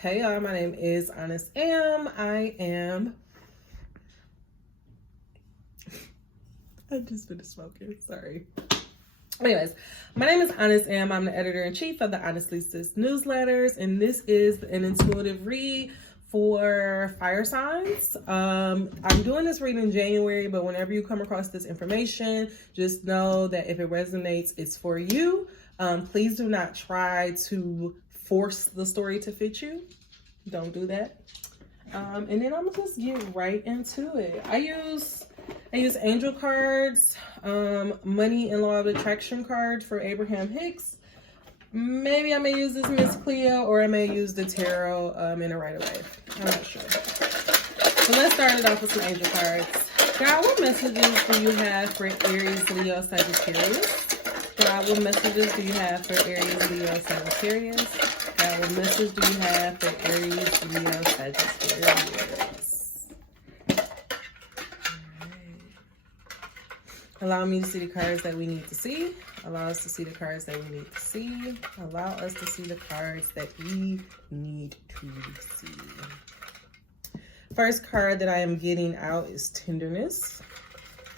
Hey y'all, my name is Honest Am. I just finished smoking, sorry. Anyways, my name is Honest Am. I'm the editor-in-chief of the Unlisted newsletters, and this is an intuitive read for fire signs. I'm doing this read in January, but whenever you come across this information, just know that if it resonates, it's for you. Please do not try to force the story to fit you. Don't do that. And then I'm gonna just get right into it. I use angel cards, money and law of attraction cards for Abraham Hicks. Maybe I may use this Miss Cleo, or I may use the tarot in a right away. I'm not sure. So let's start it off with some angel cards. God, what messages do you have for Aries, Leo, Sagittarius? God, what messages do you have for Aries, Leo, Sagittarius? God, what message do you have for Aries, Leo, Sagittarius? Alright. Allow me to see the cards that we need to see. Allow us to see the cards that we need to see. Allow us to see the cards that we need to see. First card that I am getting out is tenderness.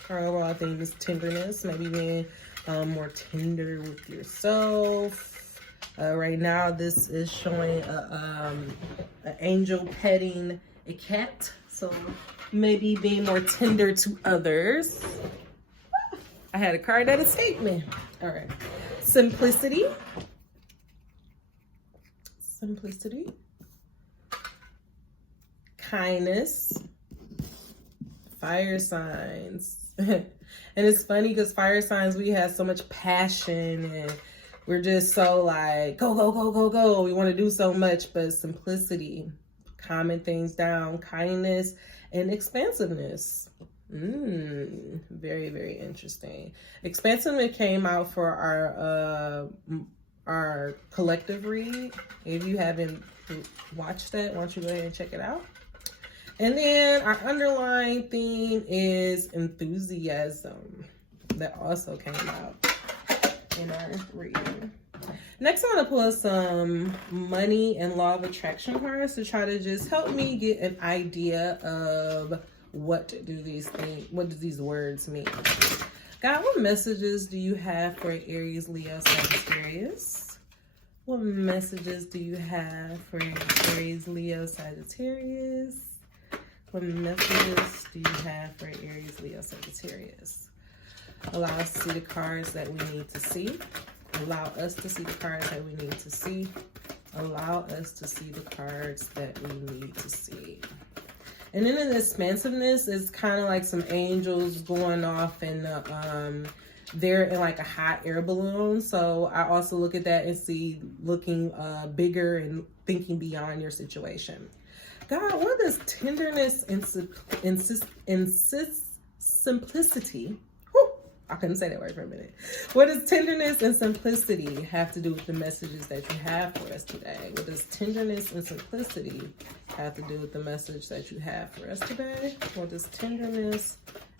Our overall theme is tenderness. Maybe being more tender with yourself. Right now, this is showing an angel petting a cat. So maybe being more tender to others. I had a card that escaped me. All right. Simplicity. Simplicity. Kindness. Fire signs. And it's funny because fire signs, we have so much passion and we're just so like, go, go, go, go, go. We want to do so much, but simplicity, calming things down, kindness, and expansiveness. Very, very interesting. Expansiveness came out for our collective read. If you haven't watched that, why don't you go ahead and check it out? And then our underlying theme is enthusiasm. That also came out in our reading. Next, I'm gonna pull some money and law of attraction cards to try to just help me get an idea of what do these words mean. God, what messages do you have for Aries, Leo, Sagittarius? What messages do you have for Aries, Leo, Sagittarius? What messages do you have for Aries, Leo, Sagittarius? Allow us to see the cards that we need to see. Allow us to see the cards that we need to see. Allow us to see the cards that we need to see. And then in the expansiveness, it's kind of like some angels going off and they're in like a hot air balloon. So I also look at that and see looking bigger and thinking beyond your situation. God, what does tenderness and simplicity? I couldn't say that word for a minute. What does tenderness and simplicity have to do with the messages that you have for us today? What does tenderness and simplicity have to do with the message that you have for us today? What does tenderness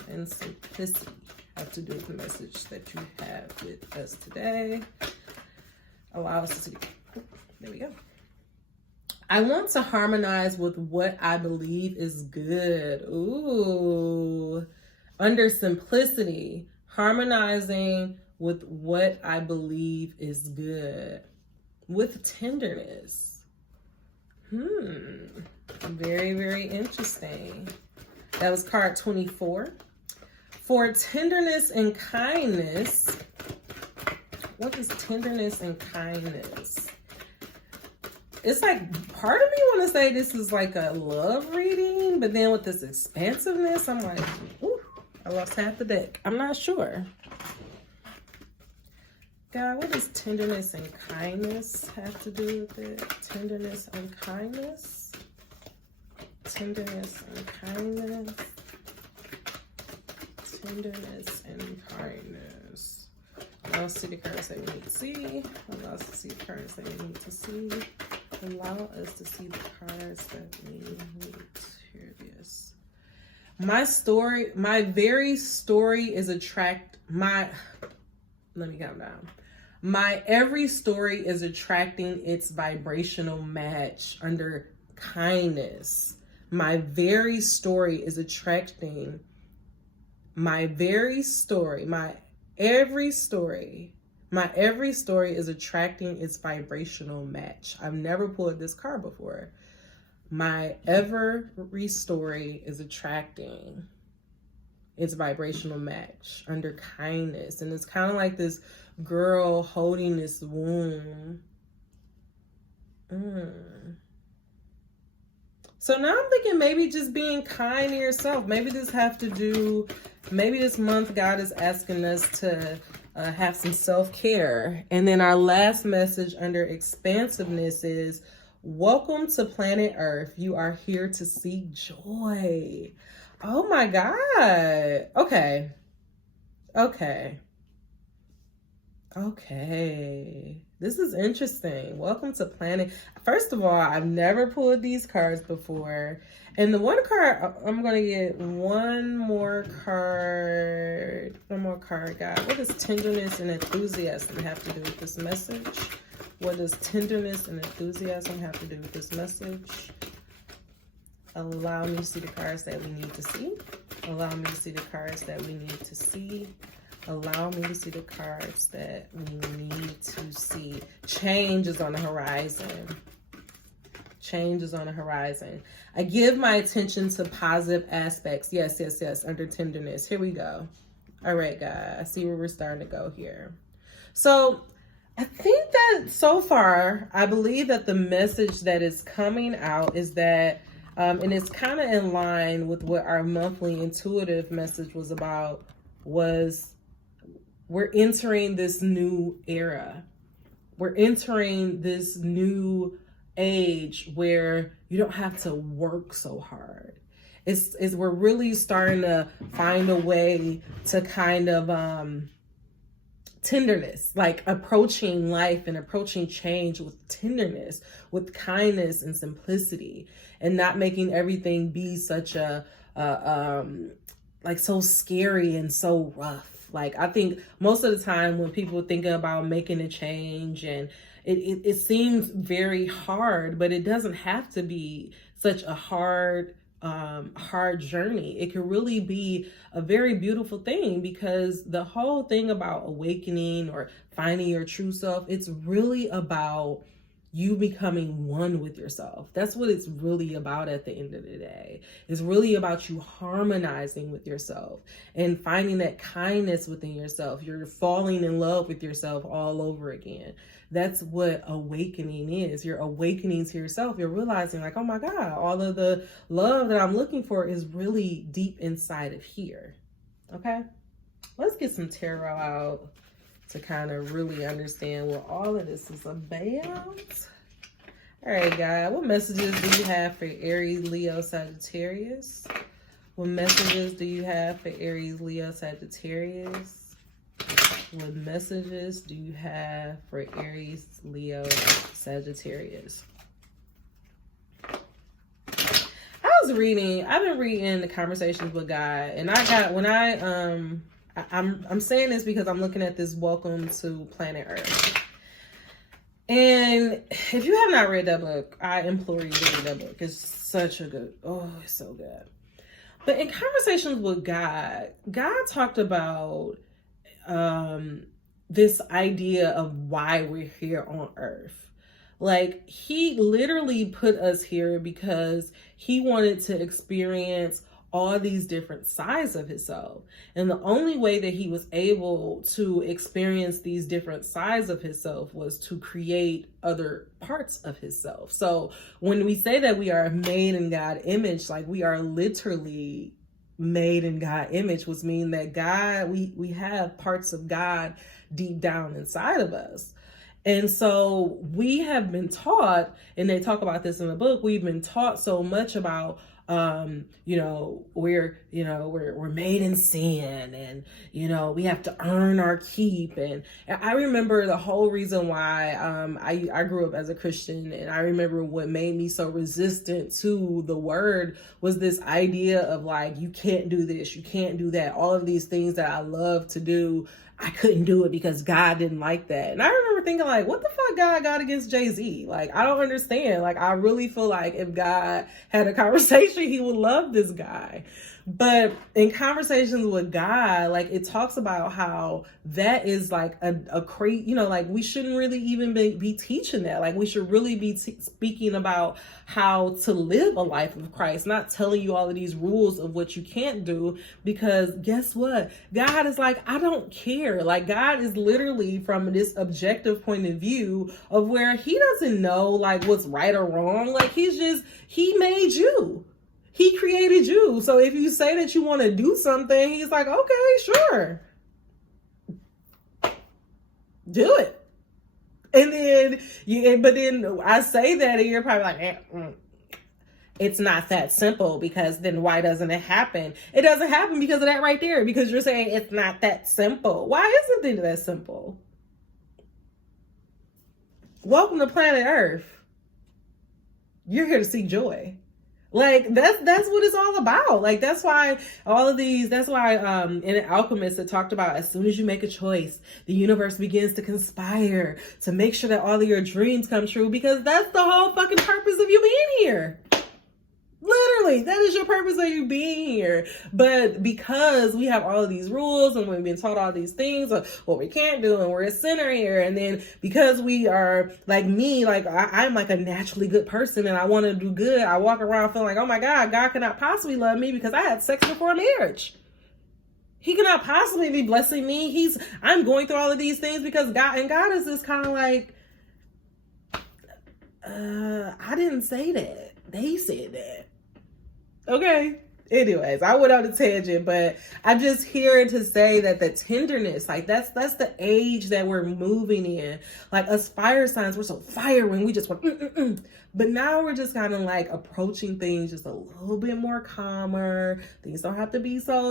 and simplicity have to do with the message that you have with us today? Allow us to see. There we go. I want to harmonize with what I believe is good. Ooh. Under simplicity, harmonizing with what I believe is good. With tenderness. Very, very interesting. That was card 24. For tenderness and kindness, what is tenderness and kindness? It's like part of me want to say this is like a love reading, but then with this expansiveness, I'm like, ooh, I lost half the deck. I'm not sure. God, what does tenderness and kindness have to do with it? Tenderness and kindness. Tenderness and kindness. Tenderness and kindness. Allow us to see the cards that we need to see. Allow us to see the cards that we need to see. Allow us to see the cards that we need. Here it is. My very story is let me calm down. My every story is attracting its vibrational match under kindness. My very story is attracting my every story is attracting its vibrational match. I've never pulled this card before. My every story is attracting its vibrational match under kindness. And it's kind of like this girl holding this womb. So now I'm thinking maybe just being kind to yourself. Maybe this month God is asking us to have some self-care. And then our last message under expansiveness is, welcome to planet Earth. You are here to seek joy. Oh my God. Okay. This is interesting. Welcome to planet. First of all, I've never pulled these cards before. And the one card, I'm going to get one more card, God. What does tenderness and enthusiasm have to do with this message? What does tenderness and enthusiasm have to do with this message? Allow me to see the cards that we need to see. Allow me to see the cards that we need to see. Allow me to see the cards that we need to see. Change is on the horizon. Change is on the horizon. I give my attention to positive aspects. Yes. Under tenderness. Here we go. All right, guys. I see where we're starting to go here. So I think that so far, I believe that the message that is coming out is that, and it's kind of in line with what our monthly intuitive message was about, was we're entering this new era. We're entering this new age where you don't have to work so hard. We're really starting to find a way to kind of tenderness, like approaching life and approaching change with tenderness, with kindness and simplicity, and not making everything be such a like so scary and so rough. Like, I think most of the time when people think about making a change, and it seems very hard, but it doesn't have to be such a hard journey. It can really be a very beautiful thing, because the whole thing about awakening or finding your true self, it's really about you becoming one with yourself. That's what it's really about at the end of the day. It's really about you harmonizing with yourself and finding that kindness within yourself. You're falling in love with yourself all over again. That's what awakening is. You're awakening to yourself. You're realizing, like, oh my God, all of the love that I'm looking for is really deep inside of here. Okay, let's get some tarot out to kind of really understand what all of this is about. All right, guys, what messages do you have for Aries, Leo, Sagittarius? What messages do you have for Aries, Leo, Sagittarius? What messages do you have for Aries, Leo, Sagittarius? I've been reading the Conversations with God, and I'm saying this because I'm looking at this Welcome to Planet Earth. And if you have not read that book, I implore you to read that book. It's such a good, it's so good. But in Conversations with God, God talked about this idea of why we're here on Earth. Like, he literally put us here because he wanted to experience all these different sides of himself. And the only way that he was able to experience these different sides of himself was to create other parts of himself. So when we say that we are made in God's image, like, we are literally made in God's image, which means that God, we have parts of God deep down inside of us. And so we have been taught, and they talk about this in the book, we've been taught so much about we're made in sin, and, we have to earn our keep. And I remember the whole reason why I grew up as a Christian, and I remember what made me so resistant to the word was this idea of, like, you can't do this, you can't do that. All of these things that I love to do, I couldn't do it because God didn't like that. And I remember thinking like, what the fuck God got against Jay-Z? Like, I don't understand. Like, I really feel like if God had a conversation, he would love this guy. But in conversations with God, like, it talks about how that is like a crazy, you know, like, we shouldn't really even be teaching that. Like, we should really be speaking about how to live a life of Christ, not telling you all of these rules of what you can't do, because guess what? God is like, I don't care. Like, God is literally from this objective point of view of where he doesn't know like what's right or wrong. Like, he made you. He created you. So if you say that you want to do something, he's like, okay, sure. Do it. And then but then I say that and you're probably like, it's not that simple, because then why doesn't it happen? It doesn't happen because of that right there, because you're saying it's not that simple. Why isn't it that simple? Welcome to planet Earth. You're here to seek joy. Like, that's what it's all about. Like, that's why in Alchemist it talked about, as soon as you make a choice, the universe begins to conspire to make sure that all of your dreams come true, because that's the whole fucking purpose of you being here. Literally, that is your purpose of you being here. But because we have all of these rules and we've been taught all these things of what we can't do, and we're a sinner here, and then because we are like me, like I'm like a naturally good person and I want to do good, I walk around feeling like, oh my God, God cannot possibly love me because I had sex before marriage. He cannot possibly be blessing me. I'm going through all of these things because God is just kind of like, I didn't say that. They said that. Okay. Anyways, I went on a tangent, but I'm just here to say that the tenderness, like that's the age that we're moving in. Like, us fire signs, we're so fire when we just went, But now we're just kind of like approaching things just a little bit more calmer. Things don't have to be so,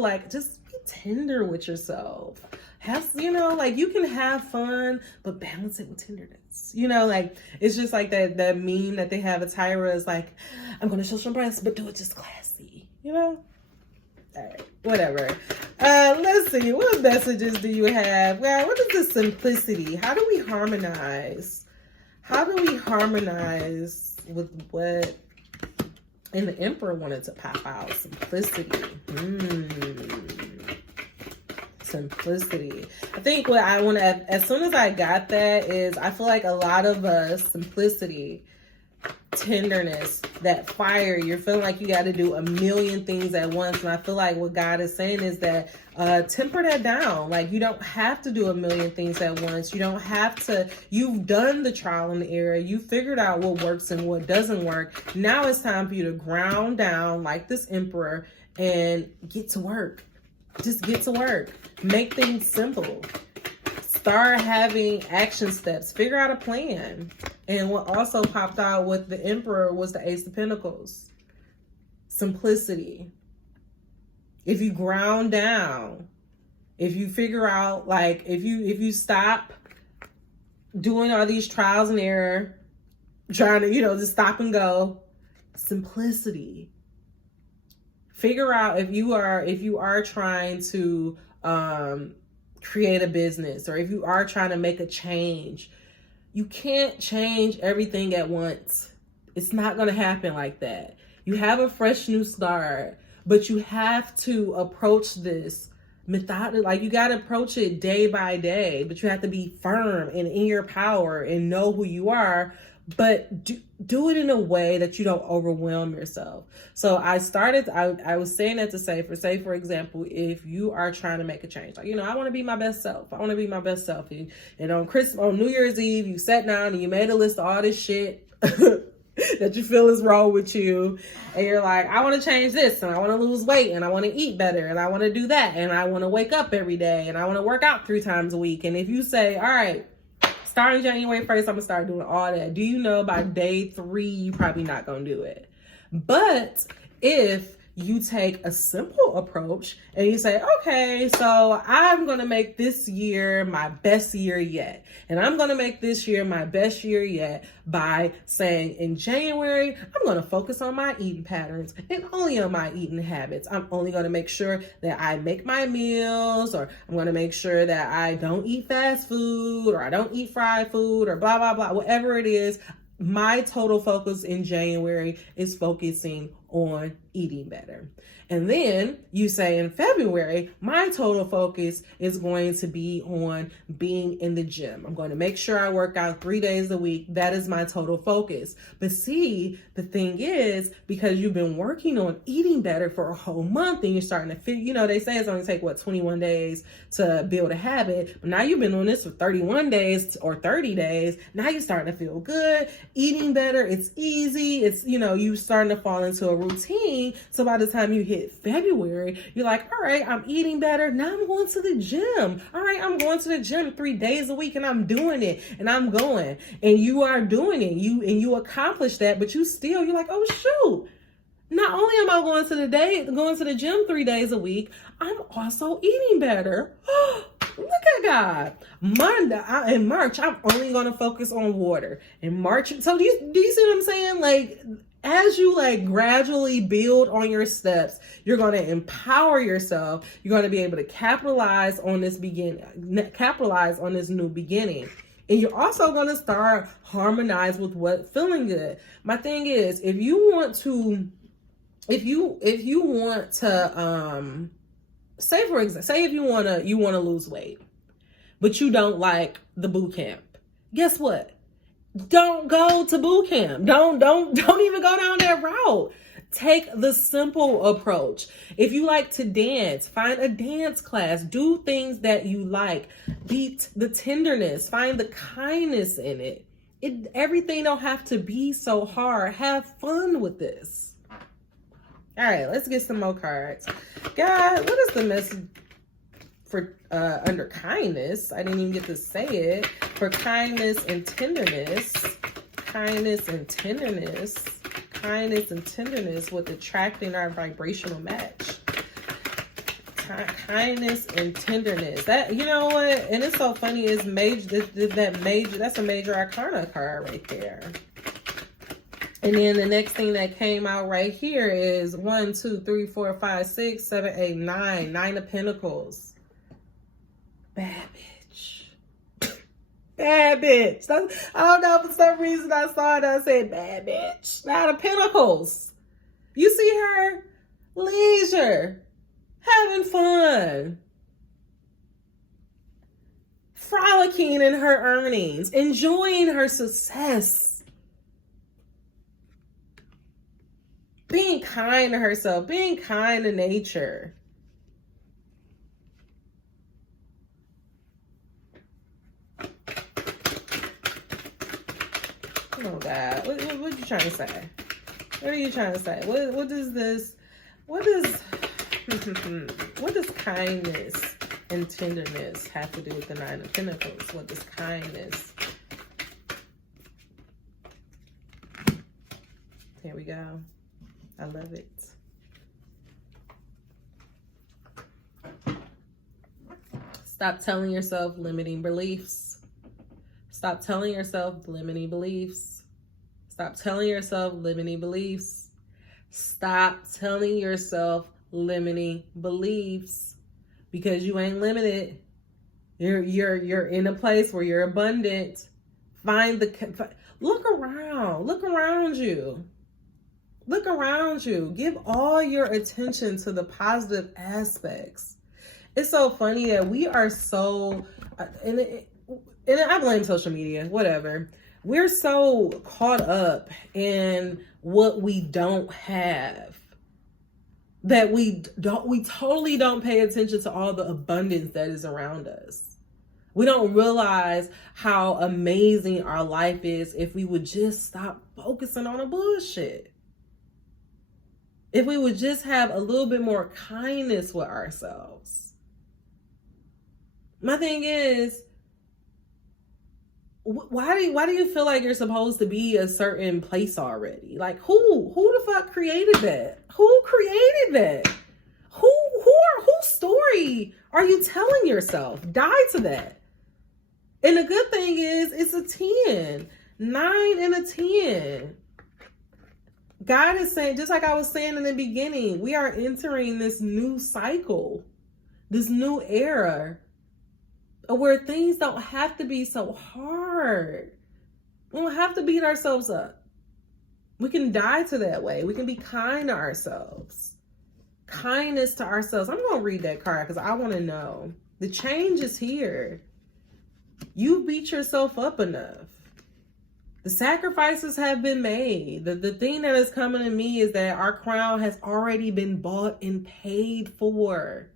like, just be tender with yourself. Like, you can have fun, but balance it with tenderness. Like, it's just like that meme that they have at Tyra is like, I'm going to show some breasts, but do it just classy, All right, whatever. Let's see. What messages do you have? Well, what is the simplicity? How do we harmonize? How do we harmonize with what? And the Emperor wanted to pop out. Simplicity. Simplicity. I think what I want to, as soon as I got that, is I feel like a lot of us, simplicity, tenderness, that fire, you're feeling like you got to do a million things at once. And I feel like what God is saying is that temper that down. Like, you don't have to do a million things at once. You don't have to. You've done the trial and error. You figured out what works and what doesn't work. Now it's time for you to ground down like this Emperor and get to work. Just get to work. Make things simple. Start having action steps. Figure out a plan. And what also popped out with the Emperor was the Ace of Pentacles. Simplicity. If you ground down, if you figure out, like, if you stop doing all these trials and error, trying to, just stop and go. Simplicity. Figure out if you are trying to create a business, or if you are trying to make a change, you can't change everything at once. It's not going to happen like that. You have a fresh new start, but you have to approach this methodically. Like, you got to approach it day by day, but you have to be firm and in your power and know who you are. But do it in a way that you don't overwhelm yourself. So I was saying that to say, for example, if you are trying to make a change, like, I want to be my best self. I want to be my best self. And on New Year's Eve, you sat down and you made a list of all this shit that you feel is wrong with you. And you're like, I want to change this, and I want to lose weight, and I want to eat better, and I want to do that, and I want to wake up every day, and I want to work out 3 times a week. And if you say, all right, starting January 1st, I'm going to start doing all that. Do you know by day 3, you're probably not going to do it. But if you take a simple approach and you say, okay, so I'm going to make this year my best year yet. And I'm going to make this year my best year yet by saying in January, I'm going to focus on my eating patterns and only on my eating habits. I'm only going to make sure that I make my meals, or I'm going to make sure that I don't eat fast food, or I don't eat fried food, or blah, blah, blah, whatever it is. My total focus in January is focusing on eating better. And then you say in February, my total focus is going to be on being in the gym. I'm going to make sure I work out 3 days a week. That is my total focus. But see, the thing is, because you've been working on eating better for a whole month and you're starting to feel, they say it's only take 21 days to build a habit. But now you've been on this for 31 days or 30 days. Now you're starting to feel good, eating better. It's easy. It's, you starting to fall into a routine. So by the time you hit February, you're like, all right, I'm eating better. Now I'm going to the gym. All right, I'm going to the gym 3 days a week and I'm doing it and I'm going. And you are doing it. You accomplish that, but you're like, oh shoot. Not only am I going to the gym 3 days a week, I'm also eating better. Look at God. In March, I'm only going to focus on water. In March, so do you see what I'm saying? Like, as you gradually build on your steps, you're going to empower yourself. You're going to be able to capitalize on this new beginning. And you're also going to start harmonize with what feeling good. My thing is, if you want to say for example, say if you want to lose weight, but you don't like the boot camp, guess what? Don't go to boot camp. Don't even go down that route. Take the simple approach. If you like to dance, find a dance class. Do things that you like. Beat the tenderness. Find the kindness in it. Everything don't have to be so hard. Have fun with this. All right, let's get some more cards. God, what is the message for under kindness? I didn't even get to say it. For kindness and tenderness. Kindness and tenderness. Kindness and tenderness with attracting our vibrational match. Kindness and tenderness. That, you know what? And it's so funny. It's major. That's a major arcana card right there. And then the next thing that came out right here is 1, 2, 3, 4, 5, 6, 7, 8, 9. 9 of Pentacles. Bad bitch. Bad bitch. I don't know, for some reason I saw it. I said, bad bitch. 9 of Pentacles. You see her? Leisure. Having fun. Frolicking in her earnings. Enjoying her success. Being kind to herself. Being kind to nature. Oh God, what are you trying to say? What are you trying to say? What does this? What does kindness and tenderness have to do with the 9 of Pentacles? What does kindness? Here we go. I love it. Stop telling yourself limiting beliefs. Stop telling yourself limiting beliefs. Stop telling yourself limiting beliefs. Stop telling yourself limiting beliefs, because you ain't limited. You're in a place where you're abundant. Look around. Look around you. Look around you. Give all your attention to the positive aspects. It's so funny that we are so, and I blame social media, whatever. We're so caught up in what we don't have that we totally don't pay attention to all the abundance that is around us. We don't realize how amazing our life is if we would just stop focusing on the bullshit. If we would just have a little bit more kindness with ourselves. My thing is, why do you feel like you're supposed to be a certain place already? Like who the fuck created that? Who created that? Whose story are you telling yourself? Die to that. And the good thing is it's a 10. 9 and a 10. God is saying, just like I was saying in the beginning, we are entering this new cycle, this new era where things don't have to be so hard. We don't have to beat ourselves up. We can die to that way. We can be kind to ourselves. Kindness to ourselves. I'm going to read that card because I want to know. The change is here. You beat yourself up enough. The sacrifices have been made. The thing that is coming to me is that our crown has already been bought and paid for.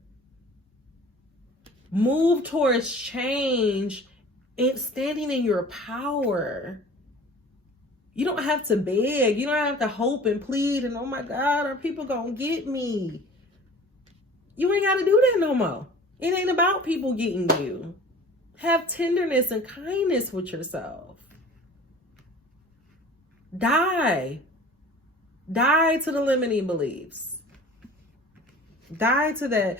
Move towards change and standing in your power. You don't have to beg. You don't have to hope and plead and, oh my God, are people gonna get me? You ain't got to do that no more. It ain't about people getting you. Have tenderness and kindness with yourself. Die to the limiting beliefs. Die to that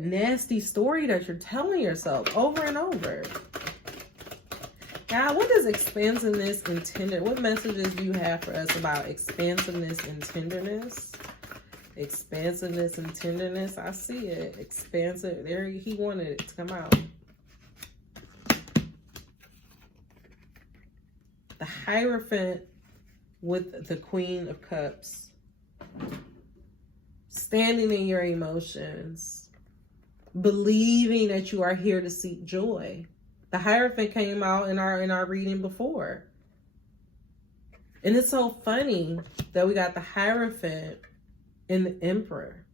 nasty story that you're telling yourself over and over. God, what is expansiveness and tender? What messages do you have for us about expansiveness and tenderness? Expansiveness and tenderness. I see it. Expansive. There, he wanted it to come out. The Hierophant with the Queen of Cups. Standing in your emotions. Believing that you are here to seek joy. The Hierophant came out in our reading before. And it's so funny that we got the Hierophant and the Emperor.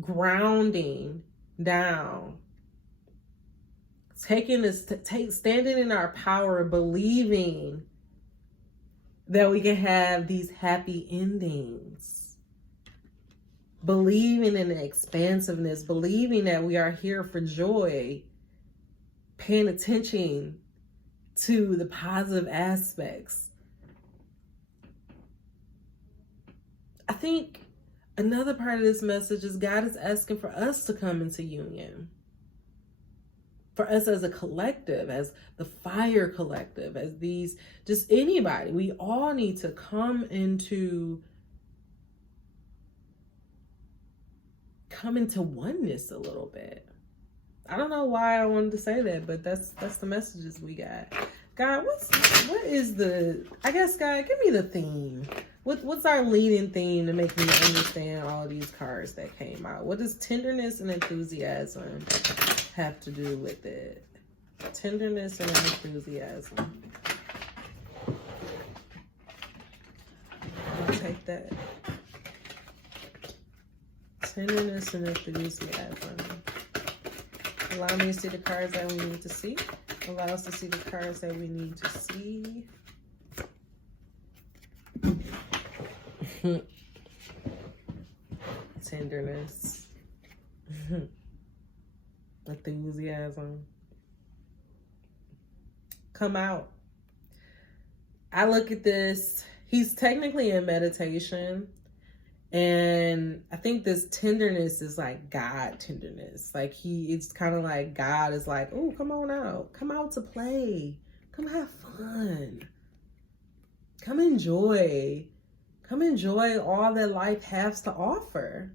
Grounding down. Standing in our power, believing that we can have these happy endings. Believing in the expansiveness, believing that we are here for joy, paying attention to the positive aspects. I think another part of this message is God is asking for us to come into union. For us as a collective, as the fire collective, as these, just anybody, we all need to come into oneness a little bit. I don't know why I wanted to say that, but that's the messages we got. God, what is the, I guess, God, give me the theme. What's our leading theme to make me understand all these cards that came out? What does tenderness and enthusiasm have to do with it? Tenderness and enthusiasm. I'll take that. Tenderness and enthusiasm. Allow me to see the cards that we need to see. Allow us to see the cards that we need to see. Tenderness. Enthusiasm. Come out. I look at this. He's technically in meditation. And I think this tenderness is like God tenderness. Like it's kind of like God is like, oh, come on out. Come out to play. Come have fun. Come enjoy. Come enjoy all that life has to offer.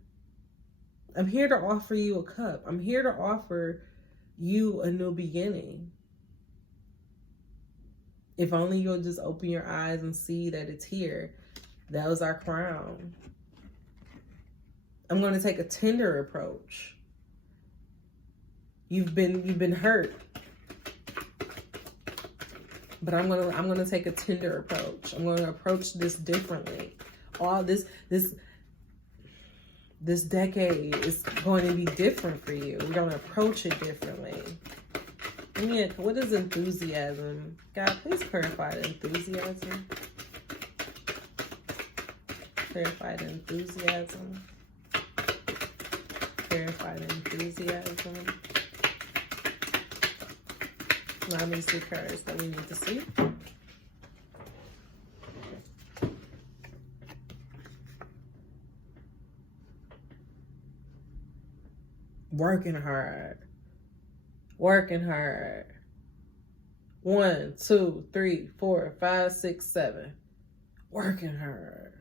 I'm here to offer you a cup. I'm here to offer you a new beginning. If only you'll just open your eyes and see that it's here. That was our crown. I'm going to take a tender approach. You've been hurt. But I'm going to take a tender approach. I'm going to approach this differently. All this decade is going to be different for you. We're going to approach it differently. And what is enthusiasm? God, please clarify the enthusiasm. Clarify the enthusiasm. Clarify the enthusiasm. Non-mystic cards that we need to see. Working hard. Working hard. 1, 2, 3, 4, 5, 6, 7. Working hard.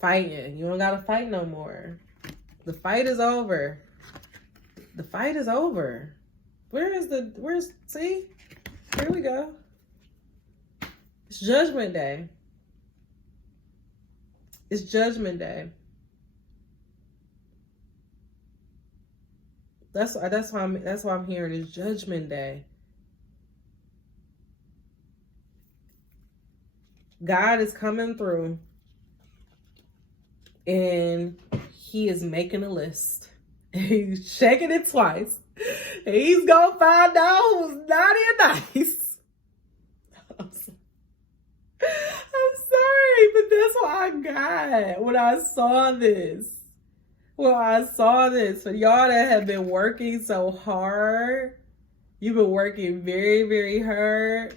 Fighting. You don't gotta fight no more. The fight is over. The fight is over. See? Here we go. It's Judgment Day. It's Judgment Day. That's why I'm hearing it's Judgment Day. God is coming through and he is making a list. He's checking it twice. He's gonna find out who's naughty and nice. I'm sorry, but that's what I got when I saw this. Well, I saw this. For y'all that have been working so hard, you've been working very, very hard.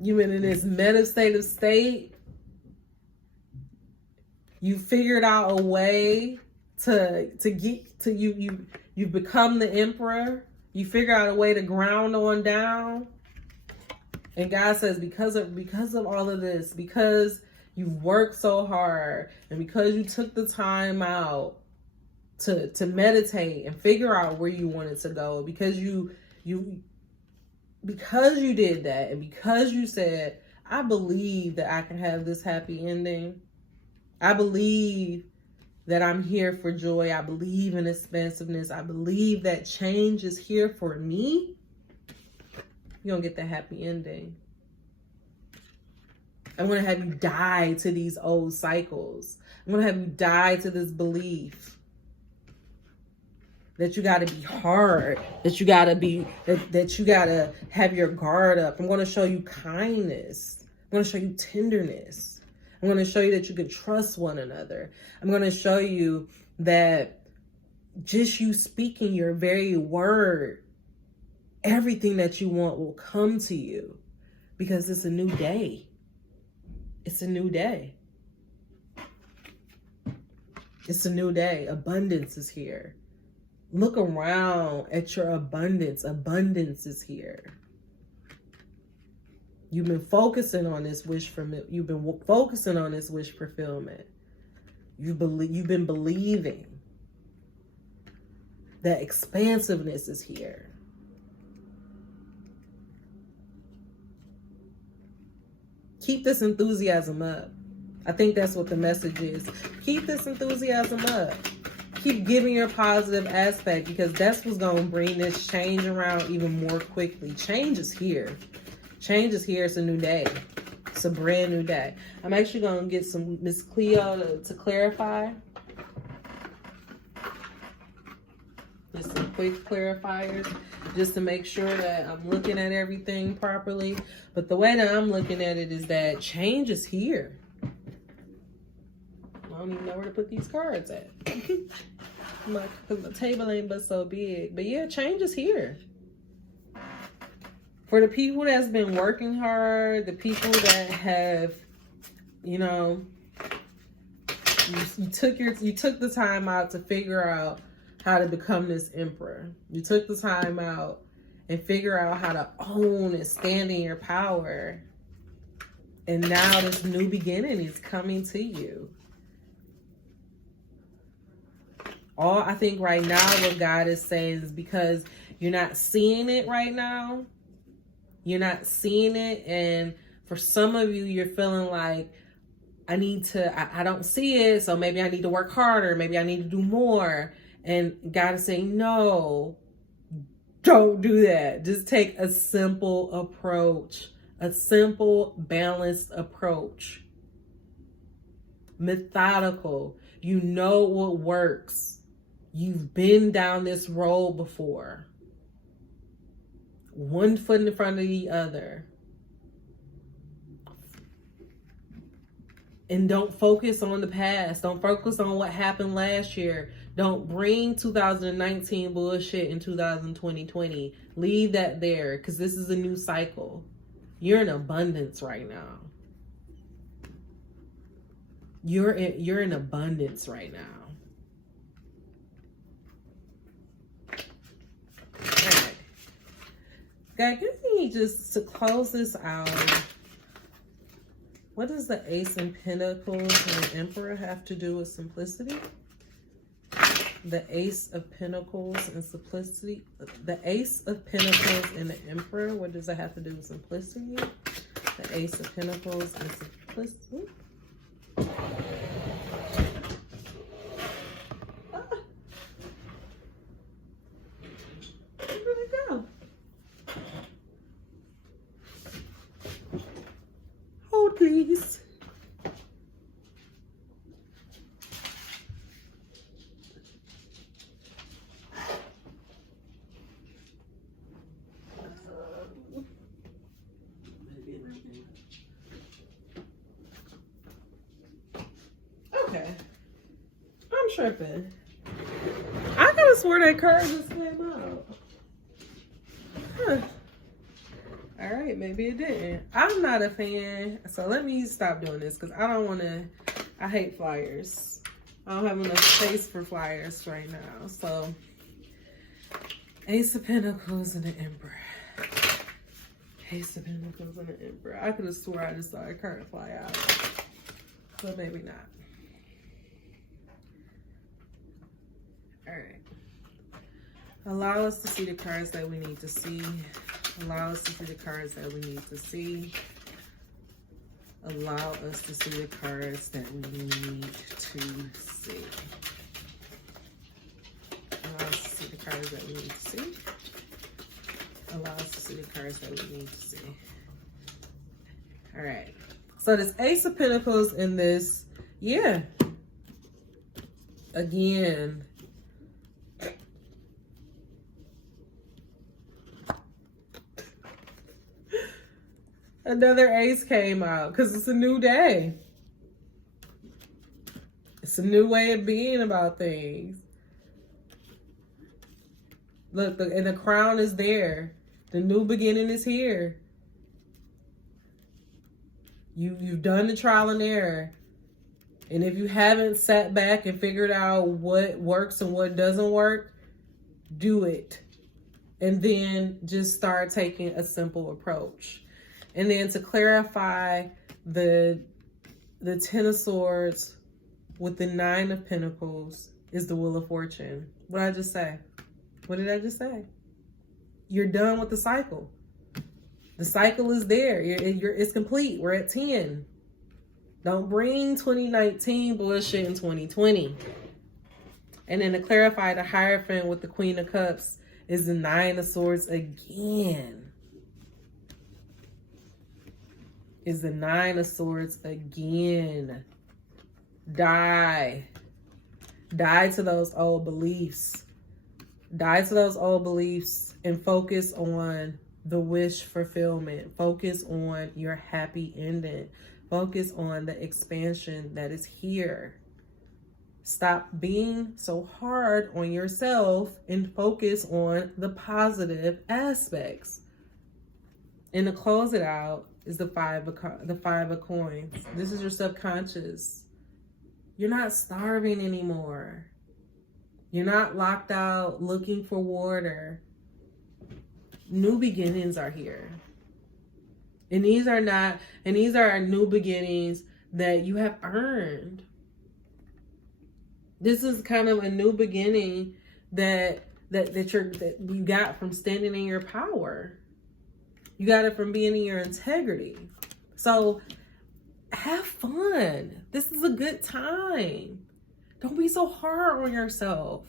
You've been in this meditative state. You figured out a way to get to you've become the emperor. You figure out a way to ground on down. And God says, because of all of this, because you've worked so hard, and because you took the time out to meditate and figure out where you wanted to go, because you did that, and because you said, I believe that I can have this happy ending. I believe that I'm here for joy. I believe in expansiveness. I believe that change is here for me. You're going to get that happy ending. I'm going to have you die to these old cycles. I'm going to have you die to this belief that you got to be hard, that you got to be, that you got to have your guard up. I'm going to show you kindness. I'm going to show you tenderness. I'm going to show you that you can trust one another. I'm going to show you that just you speaking your very word, everything that you want will come to you, because it's a new day. It's a new day. It's a new day. Abundance is here. Look around at your abundance. Abundance is here. You've been focusing on this wish fulfillment. You've been believing that expansiveness is here. Keep this enthusiasm up. I think that's what the message is. Keep this enthusiasm up. Keep giving your positive aspect, because that's what's going to bring this change around even more quickly. Change is here. Change is here. It's a new day. It's a brand new day. I'm actually going to get some Miss Cleo to clarify. Just some quick clarifiers, just to make sure that I'm looking at everything properly. But the way that I'm looking at it is that change is here. I don't even know where to put these cards at. Because the table ain't but so big. But yeah, change is here. For the people that's been working hard, the people that have, you know, you took the time out to figure out how to become this emperor. You took the time out and figure out how to own and stand in your power. And now this new beginning is coming to you. All I think right now what God is saying is, because you're not seeing it right now. You're not seeing it. And for some of you, you're feeling like, I don't see it. So maybe I need to work harder. Maybe I need to do more. And God is saying, no, don't do that. Just take a simple approach, a simple, balanced approach. Methodical. You know what works. You've been down this road before. One foot in front of the other. And don't focus on the past. Don't focus on what happened last year. Don't bring 2019 bullshit in 2020. Leave that there, because this is a new cycle. You're in abundance right now. You're in abundance right now. All right. God, give me just to close this out. What does the Ace of Pentacles and the Emperor have to do with simplicity? The Ace of Pentacles and simplicity. The Ace of Pentacles and the Emperor. What does that have to do with simplicity? The Ace of Pentacles and simplicity. Where did it go? Hold, please. Okay. I'm tripping. I could have swore that card just came out. Huh. Alright, maybe it didn't. I'm not a fan, so let me stop doing this because I don't want to. I hate flyers. I don't have enough space for flyers right now. So, Ace of Pentacles and the Emperor. Ace of Pentacles and the Emperor. I could have swore I just saw a card fly out, but maybe not. All right. Allow us to see the cards that we need to see. Allow us to see the cards that we need to see. Allow us to see the cards that we need to see. Allow us to see the cards that we need to see. Allow us to see the cards that we need to see. All right. So this Ace of Pentacles in this, yeah. Again. Another ace came out because it's a new day. It's a new way of being about things. Look, and the crown is there. The new beginning is here. You've done the trial and error. And if you haven't sat back and figured out what works and what doesn't work, do it. And then just start taking a simple approach. And then to clarify the Ten of Swords with the Nine of Pentacles is the Wheel of Fortune. What did I just say? What did I just say? You're done with the cycle. The cycle is there. It's complete. We're at 10. Don't bring 2019 bullshit in 2020. And then to clarify the Hierophant with the Queen of Cups is the Nine of Swords again. Is the Nine of Swords again. Die. Die to those old beliefs. Die to those old beliefs and focus on the wish fulfillment. Focus on your happy ending. Focus on the expansion that is here. Stop being so hard on yourself and focus on the positive aspects. And to close it out is the five of coins. This is your subconscious. You're not starving anymore. You're not locked out looking for water. New beginnings are here. And these are new beginnings that you have earned. This is kind of a new beginning that you got from standing in your power. You got it from being in your integrity. So have fun. This is a good time. Don't be so hard on yourself.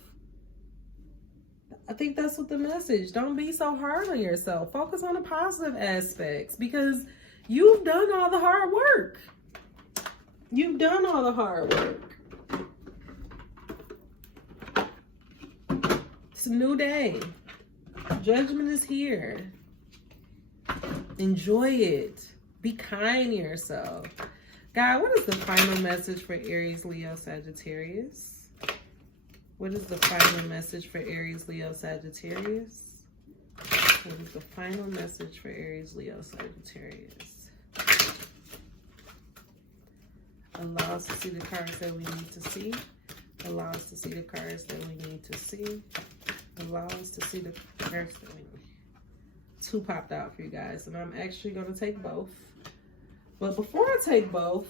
I think that's what the message. Don't be so hard on yourself. Focus on the positive aspects because you've done all the hard work. You've done all the hard work. It's a new day. Judgment is here. Enjoy it. Be kind to yourself. God, what is the final message for Aries, Leo, Sagittarius? What is the final message for Aries, Leo, Sagittarius? What is the final message for Aries, Leo, Sagittarius? Allow us to see the cards that we need to see. Allow us to see the cards that we need to see. Allow us to see the cards that we need. 2 popped out for you guys, and I'm actually going to take both. But before I take both,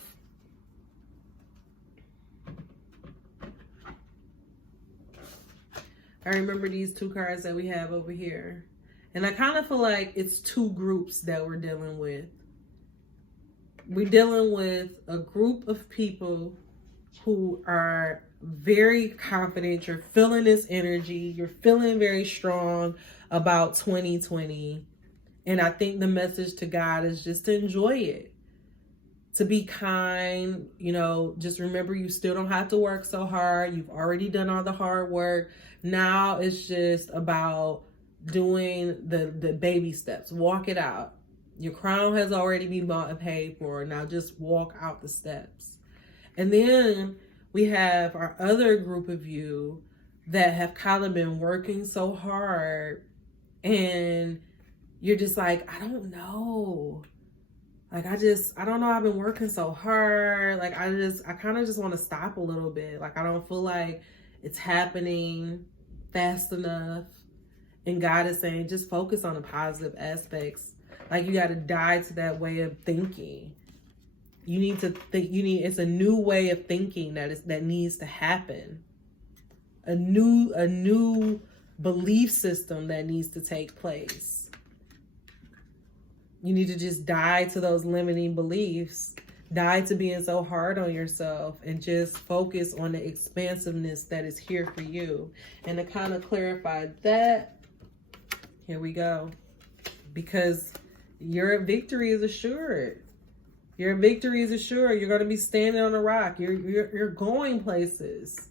I remember these 2 cards that we have over here. And I kind of feel like it's 2 groups that we're dealing with. We're dealing with a group of people who are very confident. You're feeling this energy. You're feeling very strong about 2020. And I think the message to God is just to enjoy it. To be kind, you know, just remember you still don't have to work so hard. You've already done all the hard work. Now it's just about doing the baby steps. Walk it out. Your crown has already been bought and paid for. Now just walk out the steps. And then we have our other group of you that have kind of been working so hard, and you're just like, I don't know. Like, I don't know. I've been working so hard. Like, I kind of just want to stop a little bit. Like, I don't feel like it's happening fast enough. And God is saying, just focus on the positive aspects. Like, you got to die to that way of thinking. You need to think, it's a new way of thinking that needs to happen. A new belief system that needs to take place. You need to just die to those limiting beliefs. Die to being so hard on yourself and just focus on the expansiveness that is here for you. And to kind of clarify that, here we go. Because your victory is assured. Your victory is assured. You're going to be standing on a rock. You're going places.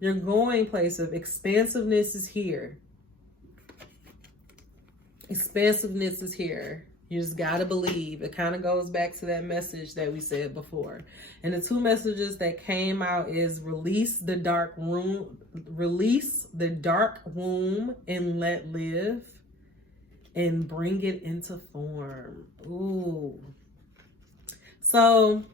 You're going places. Expansiveness is here. Expansiveness is here. You just got to believe. It kind of goes back to that message that we said before. And the 2 messages that came out is release the dark womb and let live, and bring it into form. Ooh. So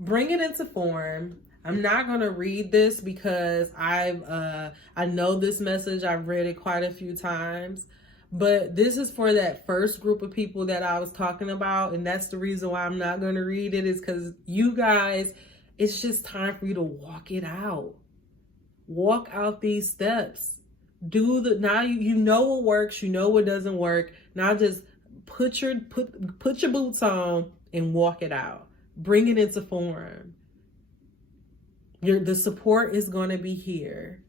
bring it into form. I'm not going to read this because I know this message. I've read it quite a few times. But this is for that first group of people that I was talking about. And that's the reason why I'm not going to read it, is because you guys, it's just time for you to walk it out. Walk out these steps. Now you know what works. You know what doesn't work. Now just put your boots on and walk it out. Bring it into form. The support is going to be here.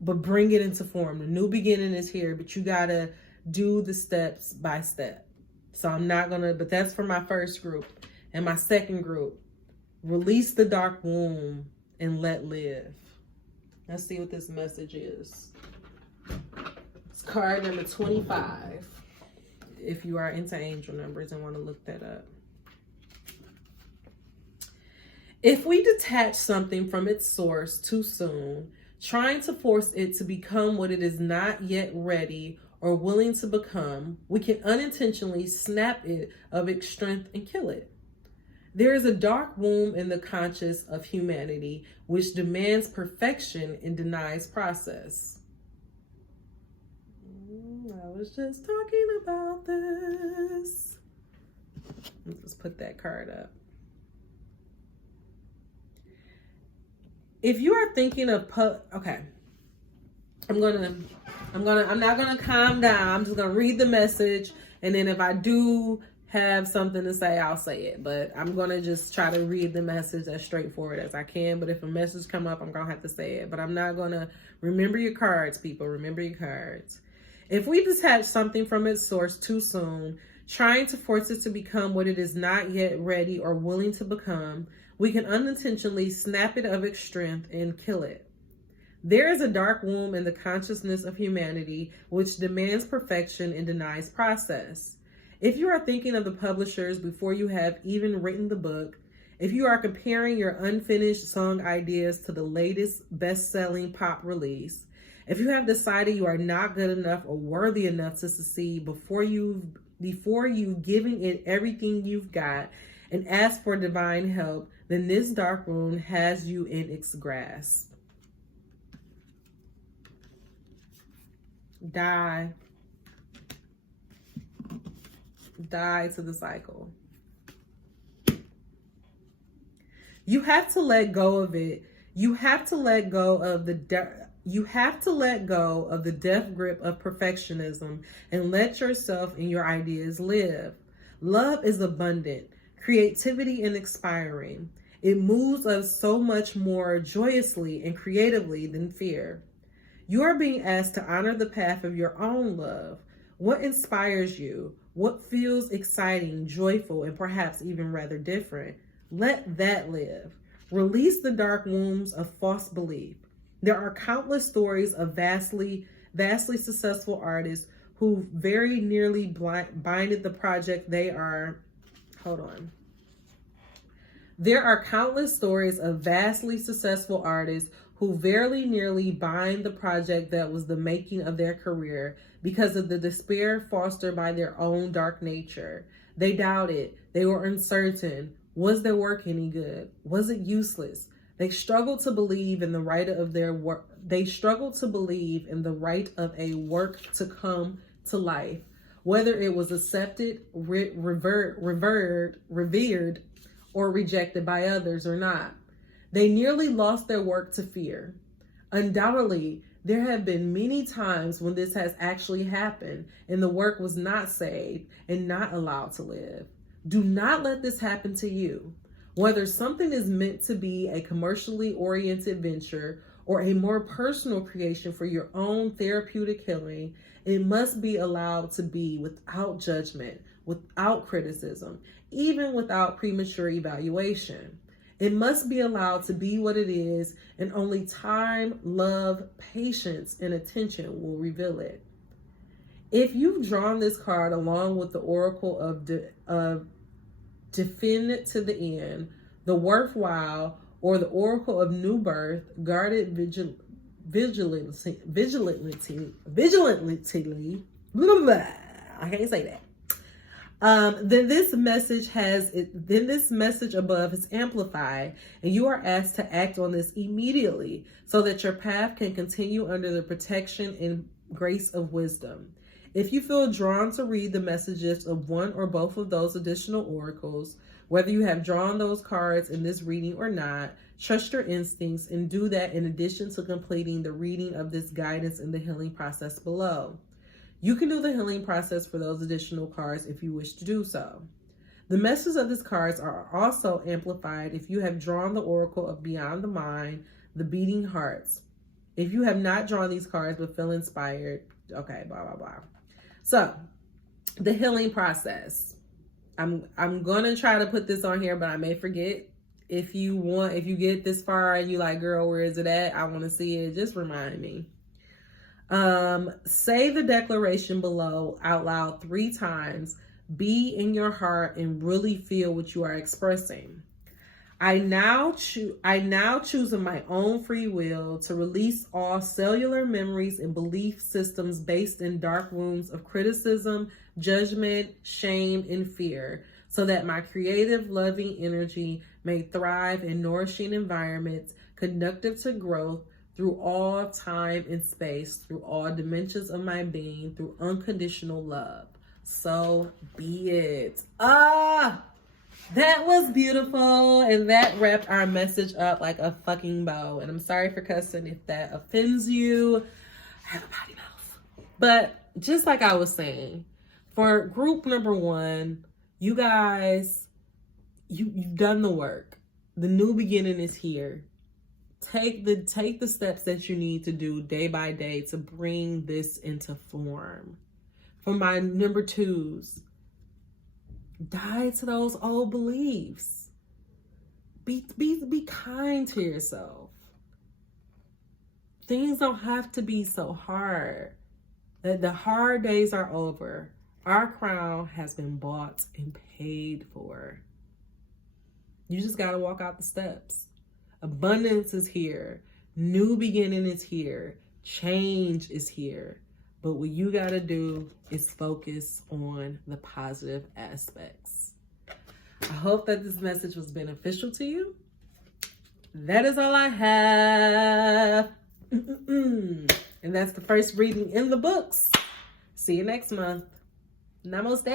But bring it into form. The new beginning is here, but you got to do the steps by step. So I'm not going to, but that's for my first group. And my second group, release the dark womb and let live. Let's see what this message is. It's card number 25. If you are into angel numbers and want to look that up. If we detach something from its source too soon, trying to force it to become what it is not yet ready or willing to become, we can unintentionally snap it of its strength and kill it. There is a dark womb in the conscience of humanity which demands perfection and denies process. I was just talking about this. Let's just put that card up. If you are thinking of okay, I'm not gonna calm down. I'm just gonna read the message, and then if I do have something to say, I'll say it. But I'm gonna just try to read the message as straightforward as I can. But if a message come up, I'm gonna have to say it. But I'm not gonna. Remember your cards, people. Remember your cards. If we detach something from its source too soon, trying to force it to become what it is not yet ready or willing to become, we can unintentionally snap it of its strength and kill it. There is a dark womb in the consciousness of humanity which demands perfection and denies process. If you are thinking of the publishers before you have even written the book, If you are comparing your unfinished song ideas to the latest best-selling pop release, if you have decided you are not good enough or worthy enough to succeed before you giving it everything you've got and ask for divine help, then this dark room has you in its grasp. Die to the cycle. You have to let go of it. You have to let go of the death grip of perfectionism and let yourself and your ideas live. Love is abundant, creativity and inspiring. It moves us so much more joyously and creatively than fear. You are being asked to honor the path of your own love. What inspires you? What feels exciting, joyful, and perhaps even rather different? Let that live. Release the dark wombs of false belief. There are countless stories of vastly successful artists who very nearly binded the project they are. Hold on. There are countless stories of vastly successful artists who very nearly bind the project that was the making of their career because of the despair fostered by their own dark nature. They doubted. They were uncertain. Was their work any good? Was it useless? They struggled to believe in the right of their work. They struggled to believe in the right of a work to come to life, whether it was accepted, revered, or rejected by others or not. They nearly lost their work to fear. Undoubtedly, there have been many times when this has actually happened and the work was not saved and not allowed to live. Do not let this happen to you. Whether something is meant to be a commercially oriented venture or a more personal creation for your own therapeutic healing, it must be allowed to be without judgment, without criticism, even without premature evaluation. It must be allowed to be what it is, and only time, love, patience, and attention will reveal it. If you've drawn this card along with the Oracle of Defend to the End, the Worthwhile, or the Oracle of New Birth, guarded vigilantly, blah, blah, blah, I can't say that. Then this message above is amplified, and you are asked to act on this immediately so that your path can continue under the protection and grace of wisdom. If you feel drawn to read the messages of one or both of those additional oracles, whether you have drawn those cards in this reading or not, trust your instincts and do that in addition to completing the reading of this guidance in the healing process below. You can do the healing process for those additional cards if you wish to do so. The messages of these cards are also amplified if you have drawn the Oracle of Beyond the Mind, the Beating Hearts. If you have not drawn these cards but feel inspired, okay, blah, blah, blah. So, the healing process. I'm going to try to put this on here, but I may forget. If you get this far and you like, girl, where is it at? I want to see it. Just remind me. Say the declaration below out loud 3 times. Be in your heart and really feel what you are expressing. I now choose of my own free will to release all cellular memories and belief systems based in dark wounds of criticism, judgment, shame, and fear, so that my creative, loving energy may thrive in nourishing environments conducive to growth through all time and space, through all dimensions of my being, through unconditional love. So be it. That was beautiful, and that wrapped our message up like a fucking bow. And I'm sorry for cussing if that offends you. Everybody knows. But just like I was saying, for group number 1, you guys, you've done the work. The new beginning is here. Take the steps that you need to do day by day to bring this into form. For my number 2s, die to those old beliefs. Be kind to yourself. Things don't have to be so hard. The hard days are over. Our crown has been bought and paid for. You just got to walk out the steps. Abundance is here. New beginning is here. Change is here. But what you got to do is focus on the positive aspects. I hope that this message was beneficial to you. That is all I have. And that's the first reading in the books. See you next month. Namaste.